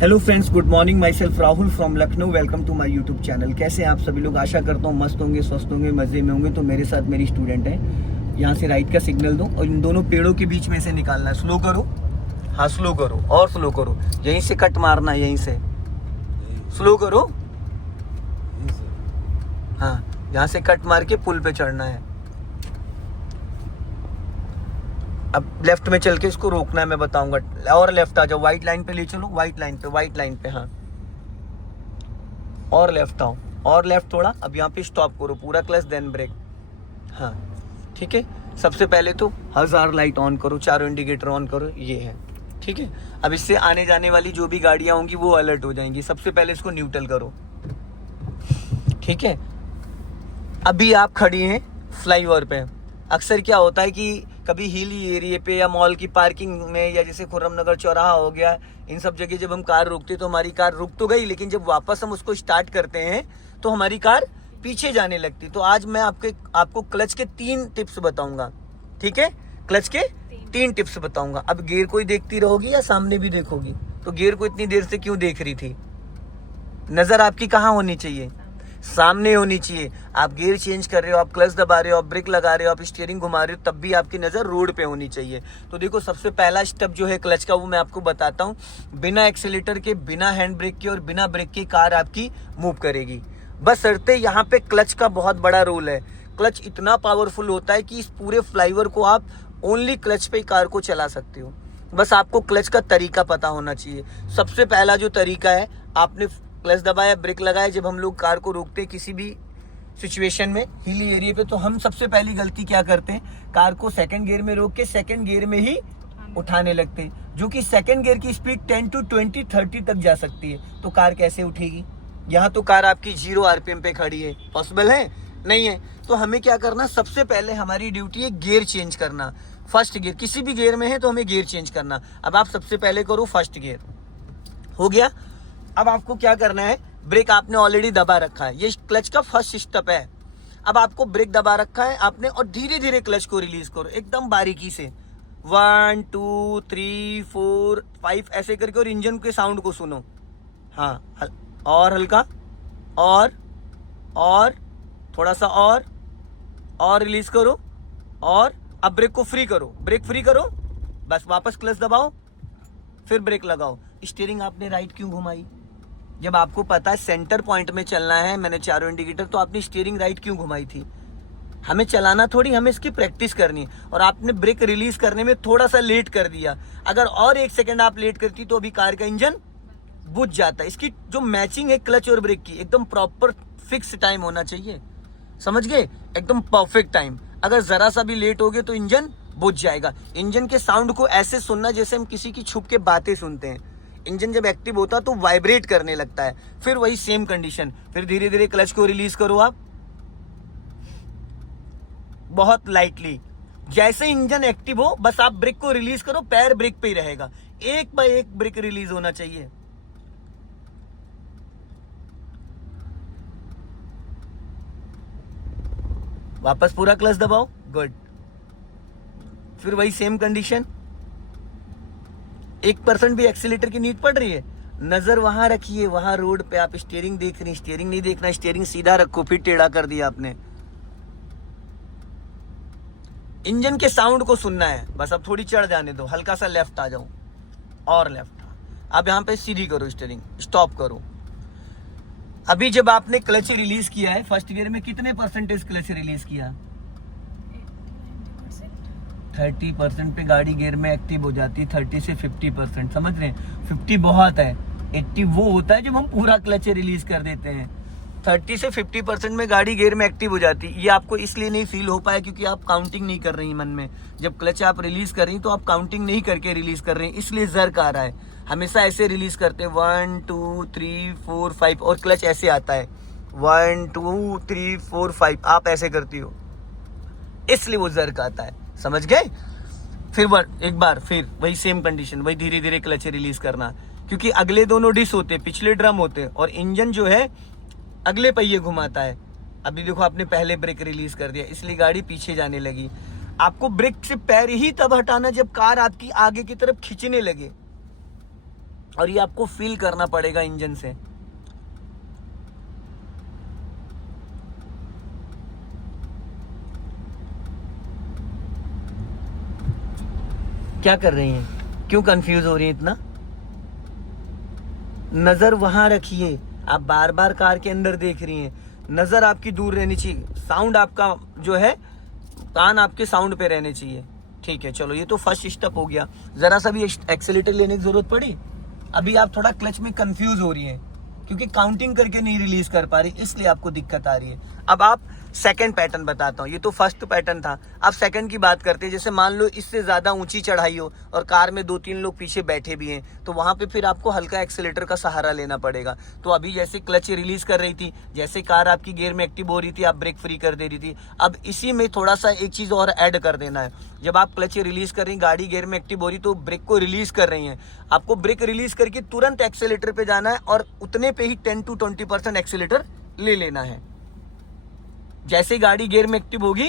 Hello friends, good morning. Myself Rahul from Lucknow. Welcome to my YouTube channel. कैसे हैं आप सभी लोग? आशा करता हूँ मस्त होंगे, स्वस्थ होंगे, मज़े में होंगे। तो मेरे साथ मेरी स्टूडेंट है। यहाँ से राइट का सिग्नल दो और इन दोनों पेड़ों के बीच में से निकालना है। स्लो करो, हाँ स्लो करो और स्लो करो। यहीं से कट मारना है, यहीं से स्लो करो। हाँ, यहाँ से कट मार के पुल पे चढ़ना है। अब लेफ्ट में चल के इसको रोकना है, मैं बताऊंगा। और लेफ्ट आ जाओ, व्हाइट लाइन पे ले चलो, व्हाइट लाइन पे, व्हाइट लाइन पे। हाँ, और लेफ्ट आओ, और लेफ्ट थोड़ा। अब यहाँ पे स्टॉप करो, पूरा क्लच देन ब्रेक। हाँ ठीक है। सबसे पहले तो 1000 लाइट ऑन करो, चारों इंडिकेटर ऑन करो, ये है ठीक है। अब इससे आने जाने वाली जो भी गाड़ियाँ होंगी वो अलर्ट हो जाएंगी। सबसे पहले इसको न्यूट्रल करो, ठीक है। अभी आप खड़ी हैं फ्लाईओवर पे। अक्सर क्या होता है कि कभी हिली एरिया पे या मॉल की पार्किंग में या जैसे खुर्रम नगर चौराहा हो गया, इन सब जगह जब हम कार रोकते तो हमारी कार रुक तो गई, लेकिन जब वापस हम उसको स्टार्ट करते हैं तो हमारी कार पीछे जाने लगती। तो आज मैं आपको क्लच के 3 टिप्स बताऊंगा, ठीक है। क्लच के 3 टिप्स बताऊंगा। अब गियर को ही देखती रहोगी या सामने भी देखोगी? तो गियर को इतनी देर से क्यों देख रही थी? नजर आपकी कहाँ होनी चाहिए? सामने होनी चाहिए। आप गियर चेंज कर रहे हो, आप क्लच दबा रहे हो, आप ब्रेक लगा रहे हो, आप स्टीयरिंग घुमा रहे हो, तब भी आपकी नज़र रोड पे होनी चाहिए। तो देखो, सबसे पहला स्टेप जो है क्लच का वो मैं आपको बताता हूँ। बिना एक्सीलेटर के, बिना हैंड ब्रेक के और बिना ब्रेक के कार आपकी मूव करेगी। बस शर्ते यहाँ पे क्लच का बहुत बड़ा रोल है। क्लच इतना पावरफुल होता है कि इस पूरे फ्लाईओवर को आप ओनली क्लच पे ही कार को चला सकते हो। बस आपको क्लच का तरीका पता होना चाहिए। सबसे पहला जो तरीका है, आपने क्लच दबाया, ब्रेक लगाया। जब हम लोग कार को रोकते हैं किसी भी सिचुएशन में हिली एरिया पे, तो हम सबसे पहली गलती क्या करते हैं, कार को सेकंड गियर में रोक के सेकंड गियर में ही उठाने लगते हैं, जो कि सेकंड गियर की स्पीड 10 to 20, 30 तक जा सकती है। तो कार कैसे उठेगी? यहाँ तो कार आपकी 0 RPM पे खड़ी है, पॉसिबल है? नहीं है। तो हमें क्या करना, सबसे पहले हमारी ड्यूटी है गियर चेंज करना। फर्स्ट गियर, किसी भी गियर में है तो हमें गियर चेंज करना। अब आप सबसे पहले करो फर्स्ट गियर, हो गया। अब आपको क्या करना है, ब्रेक आपने ऑलरेडी दबा रखा है, ये क्लच का फर्स्ट स्टेप है। अब आपको ब्रेक दबा रखा है आपने, और धीरे धीरे क्लच को रिलीज करो, एकदम बारीकी से। 1 2 3 4 5 ऐसे करके, और इंजन के साउंड को सुनो। हाँ, और हल्का, और थोड़ा सा, और रिलीज करो। और अब ब्रेक को फ्री करो, ब्रेक फ्री करो, बस वापस क्लच दबाओ, फिर ब्रेक लगाओ। स्टीयरिंग आपने राइट क्यों घुमाई? जब आपको पता है सेंटर पॉइंट में चलना है, मैंने चारों इंडिकेटर, तो आपने स्टीयरिंग राइट क्यों घुमाई थी? हमें चलाना थोड़ी, हमें इसकी प्रैक्टिस करनी है। और आपने ब्रेक रिलीज करने में थोड़ा सा लेट कर दिया। अगर और 1 सेकंड आप लेट करती तो अभी कार का इंजन बुझ जाता। इसकी जो मैचिंग है क्लच और ब्रेक की, एकदम प्रॉपर फिक्स टाइम होना चाहिए, समझ गए? एकदम परफेक्ट टाइम। अगर जरा सा भी लेट हो गए तो इंजन बुझ जाएगा। इंजन के साउंड को ऐसे सुनना जैसे हम किसी की छुप के बातें सुनते हैं। इंजन जब एक्टिव होता तो वाइब्रेट करने लगता है। फिर वही सेम कंडीशन, फिर धीरे धीरे क्लच को रिलीज करो आप, बहुत लाइटली। जैसे इंजन एक्टिव हो, बस आप ब्रेक को रिलीज करो, पैर ब्रेक पे ही रहेगा। 1 बाय 1 ब्रेक रिलीज होना चाहिए। वापस पूरा क्लच दबाओ, गुड। फिर वही सेम कंडीशन। 1% भी एक्सीलेटर की नीड पड़ रही है, नजर वहां रखिए, वहां रोड पे। आप स्टीयरिंग देख रही, स्टीयरिंग नहीं देखना, स्टीयरिंग सीधा रखो, फिर टेढ़ा कर दिया आपने। इंजन के साउंड को सुनना है बस। अब थोड़ी चढ़ जाने दो, हल्का सा लेफ्ट आ जाओ, और लेफ्ट। अब यहाँ पे सीधी करो स्टीयरिंग, स्टॉप करो। अभी जब आपने क्लच रिलीज किया है फर्स्ट गियर में, कितने परसेंटेज क्लच रिलीज किया? 30% पे गाड़ी गियर में एक्टिव हो जाती है। 30 से 50%, समझ रहे हैं? 50 बहुत है, 80 वो होता है जब हम पूरा क्लच रिलीज कर देते हैं। 30 से 50% में गाड़ी गियर में एक्टिव हो जाती है। ये आपको इसलिए नहीं फील हो पाया क्योंकि आप काउंटिंग नहीं कर रही मन में। जब क्लच आप रिलीज कर रही तो आप काउंटिंग नहीं करके रिलीज कर रहे हैं, इसलिए जर्क आ रहा है। हमेशा ऐसे रिलीज करते हैं, 1 2 3 4 5, और क्लच ऐसे आता है 1 2 3 4 5। आप ऐसे करती हो, इसलिए वो जर्क आता है, समझ गए? फिर एक बार फिर वही सेम कंडीशन, वही धीरे धीरे क्लच रिलीज करना, क्योंकि अगले दोनों डिस्क होते, पिछले ड्रम होते, और इंजन जो है अगले पहिए घुमाता है। अभी देखो, आपने पहले ब्रेक रिलीज कर दिया, इसलिए गाड़ी पीछे जाने लगी। आपको ब्रेक से पैर ही तब हटाना जब कार आपकी आगे की तरफ खींचने लगे। और ये आपको फील करना पड़ेगा इंजन से। क्या कर रही हैं, क्यों कंफ्यूज हो रही हैं इतना? नजर वहां रखिए, आप बार बार कार के अंदर देख रही हैं, नजर आपकी दूर रहनी चाहिए, साउंड आपका जो है, कान आपके साउंड पे रहने चाहिए। ठीक है, चलो ये तो फर्स्ट स्टेप हो गया। जरा सा भी एक्सेलेरेटर लेने की जरूरत पड़ी? अभी आप थोड़ा क्लच में कंफ्यूज हो रही हैं क्योंकि काउंटिंग करके नहीं रिलीज कर पा रही, इसलिए आपको दिक्कत आ रही है। अब आप सेकंड पैटर्न बताता हूँ, ये तो फर्स्ट पैटर्न था, अब सेकंड की बात करते हैं। जैसे मान लो इससे ज्यादा ऊंची चढ़ाई हो और कार में 2-3 लोग पीछे बैठे भी हैं, तो वहां पे फिर आपको हल्का एक्सीलेटर का सहारा लेना पड़ेगा। तो अभी जैसे क्लच रिलीज कर रही थी, जैसे कार आपकी गियर में एक्टिव हो रही थी, आप ब्रेक फ्री कर दे रही थी। अब इसी में थोड़ा सा एक चीज और ऐड कर देना है। जब आप क्लच रिलीज कर रही, गाड़ी गियर में एक्टिव हो रही, तो ब्रेक को रिलीज कर रही है, आपको ब्रेक रिलीज करके तुरंत एक्सीलेटर पे जाना है और उतने पे ही 10 to 20% एक्सीलेटर ले लेना है। जैसे गाड़ी गियर में एक्टिव होगी,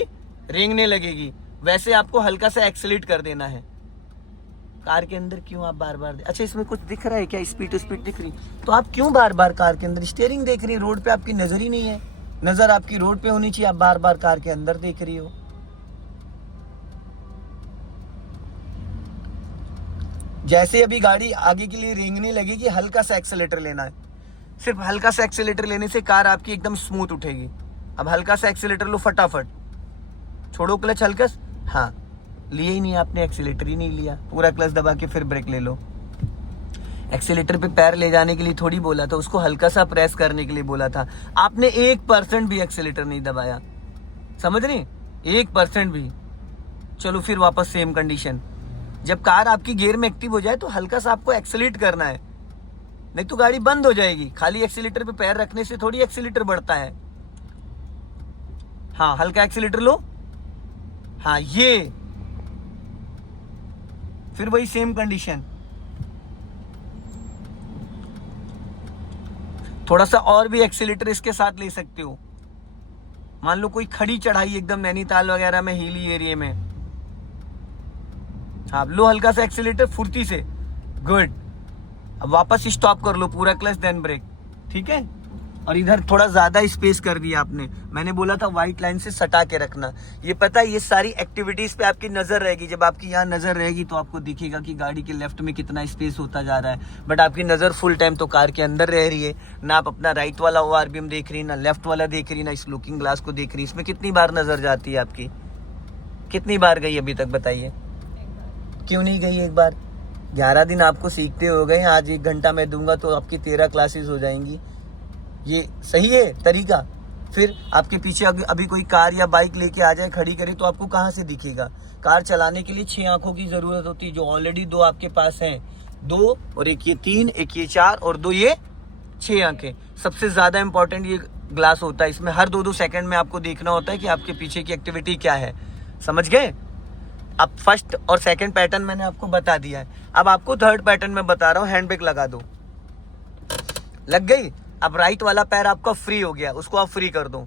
रेंगने लगेगी, वैसे आपको हल्का सा एक्सीलेट कर देना है। कार के अंदर क्यों आप बार बार, अच्छा इसमें कुछ दिख रहा है क्या, स्पीड दिख रही, तो आप क्यों बार बार कार के अंदर स्टीयरिंग देख रही है? रोड पे आपकी नजर ही नहीं है, नजर आपकी रोड पे होनी चाहिए, आप बार बार कार के अंदर देख रही हो। जैसे अभी गाड़ी आगे के लिए रेंगने लगेगी, हल्का सा एक्सीलेटर लेना है। सिर्फ हल्का सा एक्सीलेटर लेने से कार आपकी एकदम स्मूथ उठेगी। अब हल्का सा एक्सीलेटर लो फटाफट, छोड़ो क्लच हल्का, हाँ लिया ही नहीं आपने, एक्सीलेटर ही नहीं लिया, पूरा क्लच दबा के फिर ब्रेक ले लो। एक्सीलेटर पे पैर ले जाने के लिए थोड़ी बोला था, उसको हल्का सा प्रेस करने के लिए बोला था। आपने 1% भी एक्सीलेटर नहीं दबाया, समझ रही, 1% भी। चलो फिर वापस सेम कंडीशन, जब कार आपकी गियर में एक्टिव हो जाए तो हल्का सा आपको एक्सीलेट करना है, नहीं तो गाड़ी बंद हो जाएगी। खाली एक्सीलेटर पे पैर रखने से थोड़ी एक्सीलेटर बढ़ता है। हाँ हल्का एक्सीलेटर लो, हाँ ये, फिर वही सेम कंडीशन, थोड़ा सा और भी एक्सीलेटर इसके साथ ले सकते हो। मान लो कोई खड़ी चढ़ाई एकदम नैनीताल वगैरह में, हिली एरिया में, हाँ लो हल्का सा एक्सीलेटर फुर्ती से, गुड। अब वापस स्टॉप कर लो, पूरा क्लच देन ब्रेक, ठीक है। और इधर थोड़ा ज्यादा स्पेस कर दिया आपने, मैंने बोला था व्हाइट लाइन से सटा के रखना। ये पता है, ये सारी एक्टिविटीज पे आपकी नजर रहेगी। जब आपकी यहाँ नजर रहेगी तो आपको दिखेगा कि गाड़ी के लेफ्ट में कितना स्पेस होता जा रहा है, बट आपकी नजर फुल टाइम तो कार के अंदर रह रही है ना। आप अपना राइट वाला ORBM देख रही, ना लेफ्ट वाला देख रही, ना इस लुकिंग ग्लास को देख रही। इसमें कितनी बार नजर जाती है आपकी, कितनी बार गई अभी तक बताइए? क्यों नहीं गई एक बार? 11 दिन आपको सीखते हो गए, आज 1 घंटा मैं दूंगा तो आपकी 13 क्लासेस हो जाएंगी। ये सही है तरीका? फिर आपके पीछे अभी कोई कार या बाइक लेके आ जाए, खड़ी करे, तो आपको कहाँ से दिखेगा? कार चलाने के लिए 6 आंखों की जरूरत होती है, जो ऑलरेडी 2 आपके पास हैं, 2 और एक ये 3, एक ये 4 और 2 ये 6 आंखें। सबसे ज्यादा इंपॉर्टेंट ये ग्लास होता है, इसमें हर 2-2 सेकंड में आपको देखना होता है कि आपके पीछे की एक्टिविटी क्या है। समझ गए? अब फर्स्ट और सेकंड पैटर्न मैंने आपको बता दिया है, अब आपको थर्ड पैटर्न में बता रहा हूँ। हैंड ब्रेक लगा दो, लग गई। अब राइट वाला पैर आपका फ्री हो गया, उसको आप फ्री कर दो,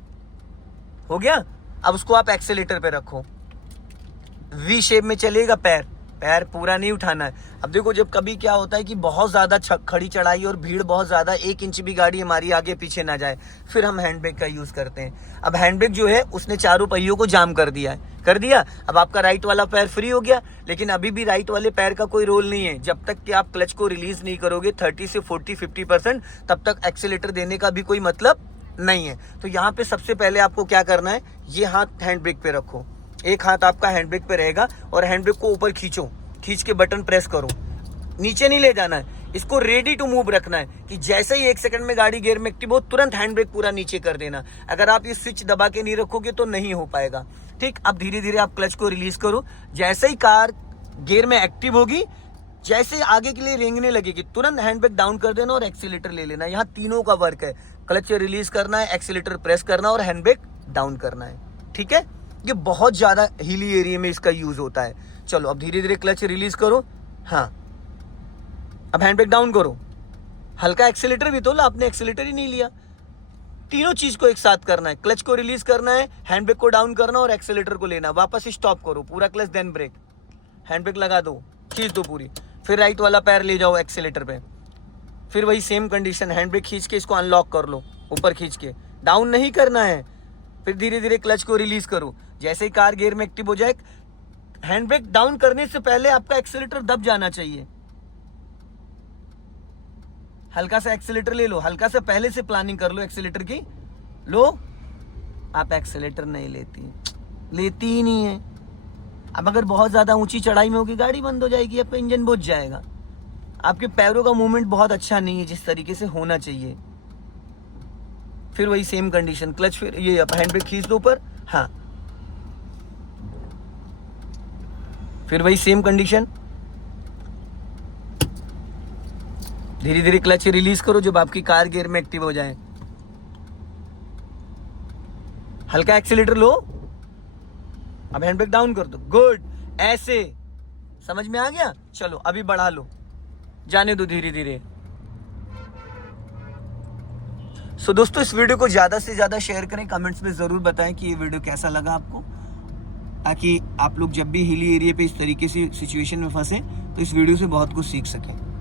हो गया। अब उसको आप एक्सीलेटर पे रखो, वी शेप में चलेगा पैर, पैर पूरा नहीं उठाना है। अब देखो जब कभी क्या होता है कि बहुत ज्यादा खड़ी चढ़ाई और भीड़ बहुत ज्यादा, 1 इंच भी गाड़ी हमारी आगे पीछे ना जाए, फिर हम हैंड ब्रेक का यूज करते हैं। अब हैंड ब्रेक जो है उसने चारों पहियों को जाम कर दिया है, कर दिया। अब आपका राइट वाला पैर फ्री हो गया, लेकिन अभी भी राइट वाले पैर का कोई रोल नहीं है। जब तक कि आप क्लच को रिलीज नहीं करोगे 30 से 40-50%, तब तक एक्सीलेटर देने का भी कोई मतलब नहीं है। तो यहाँ पे सबसे पहले आपको क्या करना है, ये हाथ हैंड ब्रेक पे रखो, एक हाथ आपका हैंड ब्रेक पे रहेगा और हैंड ब्रेक को ऊपर खींचो, खींच के बटन प्रेस करो, नीचे नहीं ले जाना है, इसको रेडी टू मूव रखना है कि जैसे ही 1 सेकंड में गाड़ी गियर में एक्टिव हो, तुरंत हैंड ब्रेक पूरा नीचे कर देना। अगर आप ये स्विच दबा के नहीं रखोगे तो नहीं हो पाएगा, ठीक। अब धीरे धीरे आप क्लच को रिलीज करो, जैसे ही कार गियर में एक्टिव होगी, जैसे आगे के लिए रेंगने लगेगी, तुरंत हैंड ब्रेक डाउन कर देना और एक्सीलेटर ले लेना। यहाँ तीनों का वर्क है, क्लच रिलीज करना है, एक्सीलेटर प्रेस करना और हैंड ब्रेक डाउन करना है, ठीक है। ये बहुत ज्यादा हिली एरिया में इसका यूज होता है। चलो अब धीरे धीरे क्लच रिलीज करो, हाँ अब हैंड ब्रेक डाउन करो, हल्का एक्सीलेटर भी तो ला, आपने एक्सीलेटर ही नहीं लिया। तीनों चीज को एक साथ करना है, क्लच को रिलीज करना है, हैंड ब्रेक को डाउन करना और एक्सीलेटर को लेना। वापस स्टॉप करो, पूरा clutch then brake, hand brake लगा दो, खींच दो पूरी, फिर राइट वाला पैर ले जाओ एक्सीलेटर पे, फिर वही सेम कंडीशन, हैंड ब्रेक खींच के इसको अनलॉक कर लो, ऊपर खींच के, डाउन नहीं करना है। फिर धीरे धीरे क्लच को रिलीज करो। जैसे ही कार गियर में एक्टिव हो जाए, हैंड ब्रेक डाउन करने से पहले आपका एक्सीलेटर दब जाना चाहिए। हल्का सा एक्सीलेटर ले लो, हल्का सा पहले से प्लानिंग कर लो एक्सीलेटर की। लो, आप एक्सीलेटर नहीं लेती ही नहीं है। अब अगर बहुत ज्यादा ऊंची चढ़ाई में होगी, गाड़ी बंद हो जाएगी, आपका इंजन बुझ जाएगा। आपके पैरों का मूवमेंट बहुत अच्छा नहीं है जिस तरीके से होना चाहिए। फिर वही सेम कंडीशन, क्लच, फिर ये हैंड ब्रेक खींच दो ऊपर, हाँ, फिर वही सेम कंडीशन, धीरे धीरे क्लच रिलीज करो जब आपकी कार गियर में एक्टिव हो जाए। हल्का एक्सीलेटर लो, अब हैंड ब्रेक डाउन कर दो, गुड। ऐसे समझ में आ गया? चलो अभी बढ़ा लो, जाने दो धीरे धीरे। सो दोस्तों, इस वीडियो को ज्यादा से ज्यादा शेयर करें, कमेंट्स में जरूर बताएं कि ये वीडियो कैसा लगा आपको, ताकि आप लोग जब भी हिली एरिया पे इस तरीके से सिचुएशन में फंसे तो इस वीडियो से बहुत कुछ सीख सकें।